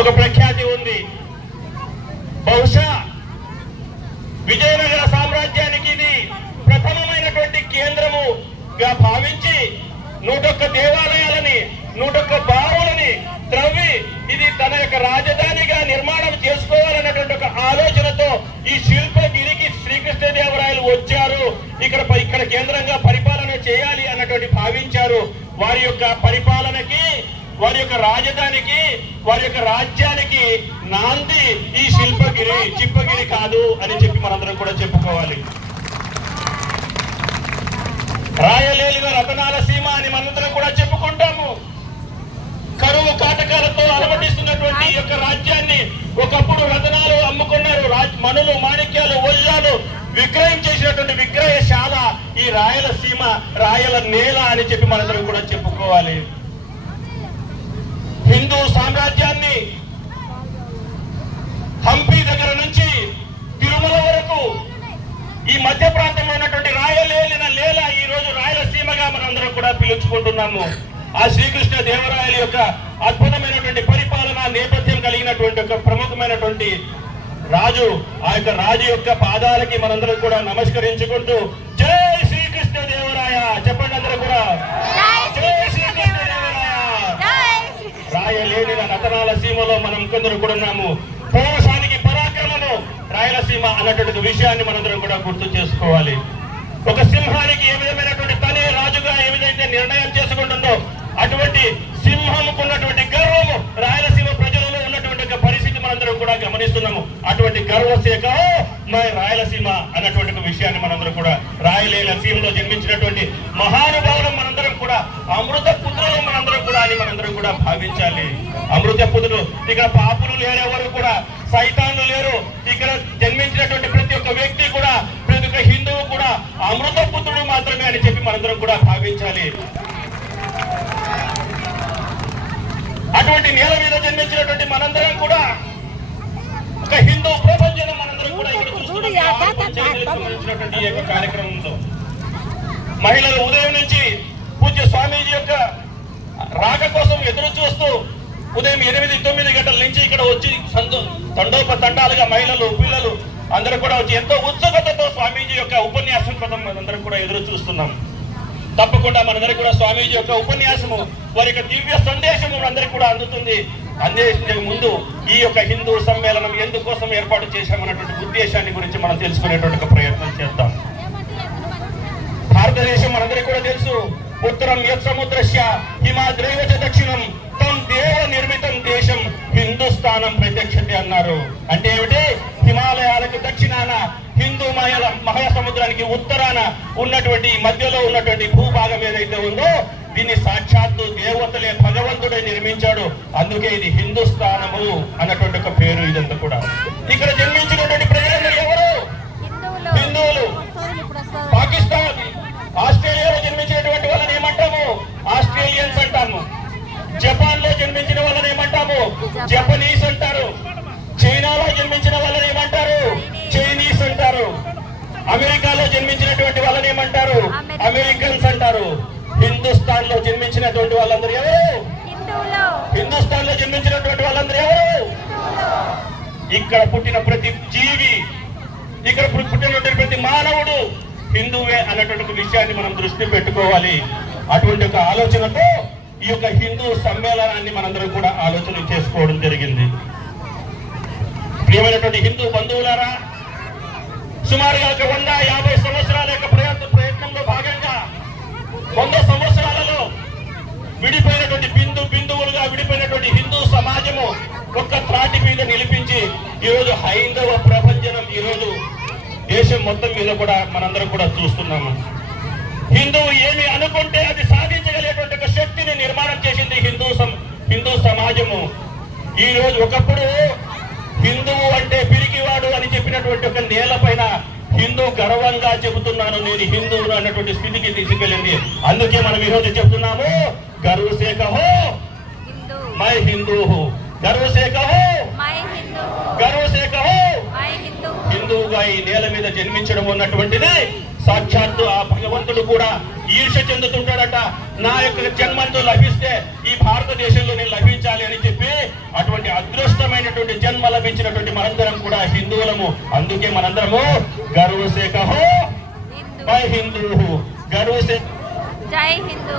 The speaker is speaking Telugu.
ఒక ప్రఖ్యాతి ఉంది. బహుశా విజయనగర సామ్రాజ్యానికి ఇది ప్రథమమైనటువంటి కేంద్రముగా భావించి 101 దేవాలయాలని 101 బావులని త్రవ్వి ఇది తన యొక్క రాజధానిగా నిర్మాణం చేసుకోవాలన్నటువంటి ఒక ఆలోచనతో ఈ శిల్పగిరికి శ్రీకృష్ణదేవరాయలు వచ్చారు. ఇక్కడ కేంద్రంగా పరిపాలన చేయాలి అన్నటువంటి భావించారు. వారి యొక్క పరిపాలనకి, వారి యొక్క రాజధానికి, వారి యొక్క రాజ్యానికి నాంది ఈ శిల్పగిరి, చిప్పగిరి కాదు అని చెప్పి మనందరం కూడా చెప్పుకోవాలి. రాయలేలిన రతనాల సీమ అని మనందరం కూడా చెప్పుకుంటాము. కరువు కాటకాలతో అలమటిస్తున్నటువంటి ఈ యొక్క రాజ్యాన్ని ఒకప్పుడు రతనాలు అమ్ముకున్నారు. మణులు, మాణిక్యాలు, వజ్రాలు విక్రయం చేసినటువంటి విక్రయశాల ఈ రాయలసీమ, రాయల నేల అని చెప్పి మనందరం కూడా చెప్పుకోవాలి. హిందూ సామ్రాజ్యాన్ని హంపి దగ్గర నుంచి తిరుమల వరకు ఈ మధ్య ప్రాంతమైనటువంటి రాయలేలిన నేల ఈ రోజు రాయలసీమగా మనందరం కూడా పిలుచుకుంటున్నాము. ఆ శ్రీకృష్ణ దేవరాయల యొక్క అద్భుతమైనటువంటి పరిపాలన నేపథ్యం కలిగినటువంటి ఒక ప్రముఖమైనటువంటి రాజు, ఆ యొక్క రాజు యొక్క పాదాలకి మనందరం కూడా నమస్కరించుకుంటూ జై శ్రీకృష్ణ దేవరాయ చెప్పండి అందరూ కూడా. జై శ్రీకృష్ణ దేవరాయ. రాయలేలిన రతనాల సీమలో మనం కొందరు కూడా ఉన్నాము. పౌరుషానికి పరాక్రమము రాయలసీమ అన్నటువంటి విషయాన్ని మనందరం కూడా గుర్తు చేసుకోవాలి. ఒక సింహానికి ఏ విధమైనటువంటి తనే రాజుగా ఏ విధంగా నిర్ణయం చేసుకుంటుందో అటువంటి సింహముకున్నటువంటి గర్వము రాయలసీమ ప్రజలలో ఉన్నటువంటి పరిస్థితి మనందరం కూడా గమనిస్తున్నాము. అటువంటి గర్వశేఖ రాయలసీమ అన్నటువంటి విషయాన్ని మనందరం కూడా రాయలేల సీమలో జన్మించినటువంటి మహానుభావులు మనందరం కూడా అమృత పుత్రులు మనందరం కూడా అని మనందరం కూడా భావించాలి. అమృత పుత్రులు ఇక్కడ పాపులు లేరు, ఎవరు కూడా సైతాన్లు లేరు. ఇక్కడ జన్మించినటువంటి ప్రతి ఒక్క వ్యక్తి కూడా, ప్రతి ఒక్క హిందువు కూడా అమృత పుత్రుడు మాత్రమే అని చెప్పి మనందరం కూడా భావించాలి. అటువంటి నేల మీద జన్మించినటువంటి మనందరం కూడా ఒక హిందూ ప్రపంచం మనందరం కూడా ఇక్కడ చూస్తున్నటువంటి ఈ యొక్క కార్యక్రమంలో మహిళలు ఉదయం నుంచి పూజ్య స్వామీజీ యొక్క రాక కోసం ఎదురు చూస్తూ ఉదయం 8-9 గంటల నుంచి ఇక్కడ వచ్చి తండోపతండాలుగా మహిళలు, పిల్లలు అందరూ కూడా వచ్చి ఎంతో ఉత్సుకతతో స్వామీజీ యొక్క ఉపన్యాసం కోసం మనందరం కూడా ఎదురు చూస్తున్నాం. తప్పకుండా మనందరికీ కూడా స్వామీజీ యొక్క ఉపన్యాసము, వారి యొక్క దివ్య సందేశము మనందరికీ కూడా అందుతుంది. అందేసే ముందు ఈ యొక్క హిందూ సమ్మేళనం ఎందుకోసం ఏర్పాటు చేశామన్నటువంటి ఉద్దేశాన్ని గురించి మనం తెలుసుకునేటువంటి ప్రయత్నం చేద్దాం. భారతదేశం మనందరికీ కూడా తెలుసు. ఉత్తరం యత్ సముద్రస్య హిమాద్రైవచ దక్షిణం తం దేవ నిర్మితం దేశం హిందుస్థానం ప్రత్యక్షతే అన్నారు. అంటే ఏమిటి? హిమాలయాలకు దక్షిణాన, హిందూ మహాసముద్రానికి ఉత్తరాన ఉన్నటువంటి మధ్యలో ఉన్నటువంటి భూభాగం ఏదైతే ఉందో దీన్ని సాక్షాత్తు దేవతలే భగవంతుడే నిర్మించాడు. అందుకే ఇది హిందుస్థానము అన్నటువంటి ఒక పేరు. ఇదంతా కూడా ఇక్కడ జన్మించినటువంటి ప్రజలు ఎవరు? హిందువులు. పాకిస్తాన్, ఆస్ట్రేలియాలో జన్మించినటువంటి వాళ్ళని ఏమంటాము? ఆస్ట్రేలియన్స్ అంటాము. జపాన్ లో జన్మించిన వాళ్ళని ఏమంటాము? జపనీస్ అంటారు. చైనాలో జన్మించిన వాళ్ళని ఏమంటారు? చైనీస్ అంటారు. అమెరికాలో జన్మించినటువంటి వాళ్ళని ఏమంటారు? అమెరికన్స్ అంటారు. హిందుస్థాన్ లో జన్మించినటువంటి వాళ్ళందరూ ఎవరు? హిందుస్థాన్ లో జన్మించినటువంటి వాళ్ళందరూ ఎవరు? ఇక్కడ పుట్టిన ప్రతి జీవి, ఇక్కడ పుట్టినటువంటి ప్రతి మానవుడు హిందువే అన్నటువంటి విషయాన్ని మనం దృష్టి పెట్టుకోవాలి. అటువంటి ఒక ఆలోచనతో ఈ యొక్క హిందూ సమ్మేళనాన్ని మనందరం కూడా ఆలోచన చేసుకోవడం జరిగింది. ప్రియమైనటువంటి హిందూ బంధువులారా, సుమారుగా 150 సంవత్సరాల యొక్క ప్రయత్నంలో భాగంగా 100 సంవత్సరాలలో విడిపోయినటువంటి బిందువులుగా విడిపోయినటువంటి హిందూ సమాజము ఒక్క త్రాటి మీద నిలిపించి ఈరోజు హైందవ ప్రపంచం ఈరోజు దేశం మొత్తం మీద కూడా మనందరం కూడా చూస్తున్నాము. హిందువు ఏమి అనుకుంటే అది సాధించగలిగేటువంటి ఒక శక్తిని నిర్మాణం చేసింది హిందూ సమాజము. ఈ రోజు ఒకప్పుడు హిందువు అంటే పిరికివాడు అని చెప్పినటువంటి ఒక నేల పైన హిందూ గర్వంగా చెబుతున్నాను, నేను హిందువును అన్నటువంటి స్థితికి తీసుకెళ్ళింది. అందుకే మనం ఈ రోజు చెప్తున్నాము, గర్వ సే కహో మై హిందూ హూ, గర్వ సే కహో గర్వ సే కహో. హిందువుగా ఈ నేల మీద జన్మించడం ఉన్నటువంటిది సాక్షాత్తు ఆ భగవంతుడు కూడా ఈర్ష్య చెందుతుంటాడట. నా యొక్క జన్మంతో లభిస్తే ఈ భారతదేశంలో నేను లభించాలి అని చెప్పి అటువంటి అదృష్ట లభించినటువంటి జన్మ లభించినటువంటి మనందరం కూడా హిందువులము. అందుకే మనందరము గర్వ సే కహో మై హిందూ, గర్వ సే జై హిందూ.